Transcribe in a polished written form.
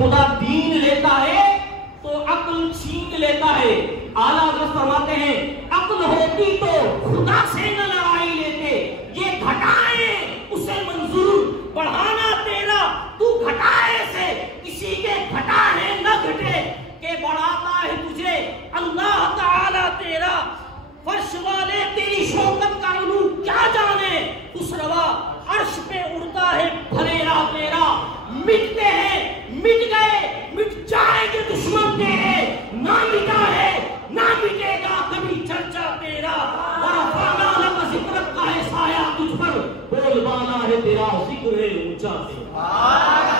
खुदा दीन लेता है तो अक्ल छीन लेता है। आला हज़रत फरमाते हैं अक्ल होती तो खुदा से न लड़ाई लेते, ये घटाए उसे मंजूर बढ़ाना तेरा, तू घटाए से किसी के घटा है न घटे, के बढ़ाता है तुझे अल्लाह ताला तेरा। फर्श वाले तेरी शौकत का उलू क्या जाने, खुसरवा अर्श पे उड़ता है भलेरा तेरा। मिटते हैं मिट गए मिट जाएंगे दुश्मन तेरे, ना मिटा है ना मिटेगा कभी चर्चा तेरा। वरफ़अना लका ज़िक्रक का है साया तुझ पर, बोलबाला है तेरा जिक्र है ऊंचा तेरा।